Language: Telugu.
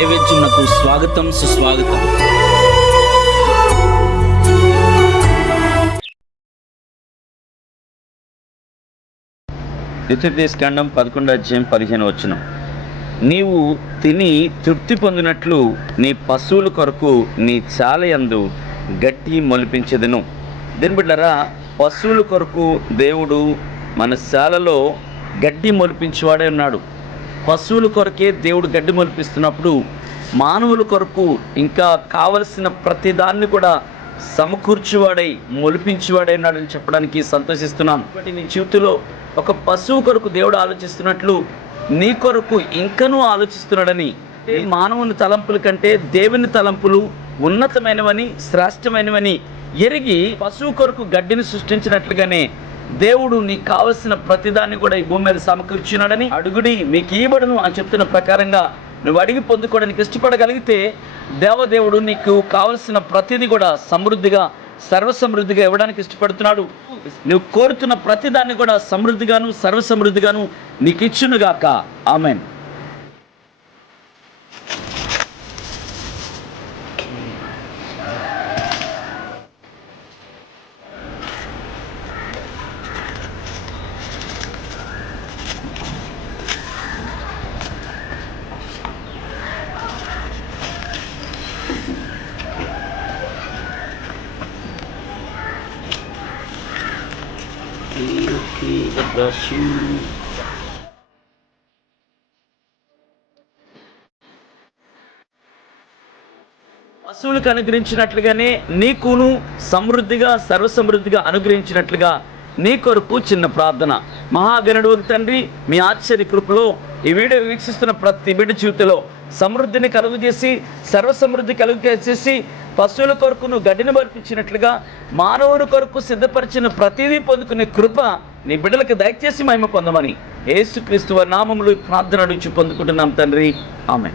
నైవేద్యమునకు స్వాగతం సుస్వాగతం. ద్వితీయోపదేశకాండం పదకొండు అధ్యాయం పదిహేను వచ్చిన నీవు తిని తృప్తి పొందినట్లు నీ పశువుల కొరకు నీ చాలయందు గట్టి మొలిపించదును. దీని బిడ్డరా పశువుల కొరకు దేవుడు మన శాలలో గడ్డి మొలిపించేవాడే ఉన్నాడు. పశువుల కొరకే దేవుడు గడ్డి మొలిపిస్తున్నప్పుడు మానవుల కొరకు ఇంకా కావలసిన ప్రతిదాన్ని కూడా సమకూర్చువాడై మొలిపించేవాడై ఉన్నాడని చెప్పడానికి సంతోషిస్తున్నాను. కాబట్టి నీ జీవితంలో ఒక పశువు కొరకు దేవుడు ఆలోచిస్తున్నట్లు నీ కొరకు ఇంకనూ ఆలోచిస్తున్నాడని ఈ మానవుని తలంపుల కంటే దేవుని తలంపులు ఉన్నతమైనవని శ్రేష్టమైనవని ఎరిగి పశువు కొరకు గడ్డిని సృష్టించినట్లుగానే దేవుడు నీకు కావలసిన ప్రతిదాన్ని కూడా ఈ భూమి మీద సమకూర్చున్నాడని అడుగుడి మీకు ఇవ్వబడును అని చెప్తున్న ప్రకారంగా నువ్వు అడిగి పొందుకోవడానికి ఇష్టపడగలిగితే దేవదేవుడు నీకు కావలసిన ప్రతిదీ కూడా సమృద్ధిగా సర్వసమృద్ధిగా ఇవ్వడానికి ఇష్టపడుతున్నాడు. నువ్వు కోరుతున్న ప్రతిదాన్ని కూడా సమృద్ధిగాను సర్వసమృద్ధిగాను నీకు ఇచ్చునుగాక. ఆమెన్. పశువులకు అనుగ్రహించినట్లుగానే నీకును సమృద్ధిగా సర్వసమృద్ధిగా అనుగ్రహించినట్లుగా నీ కొరకు చిన్న ప్రార్థన. మహాగణుడు తండ్రి మీ ఆశ్చర్య కృపలో ఈ వీడియో వీక్షిస్తున్న ప్రతి బిడ్డ జీవితంలో సమృద్ధిని కలుగు చేసి సర్వసమృద్ధి కలుగు చేసి పశువుల కొరకు నువ్వు గడ్డిని బర్పించినట్లుగా మానవుని కొరకు సిద్ధపరిచిన ప్రతిదీ పొందుకునే కృప నీ బిడ్డలకు దయచేసి మహిమ పొందమని ఏసుక్రీస్తు వారి నామములు ప్రార్థన నుంచి పొందుకుంటున్నాం తండ్రి. ఆమె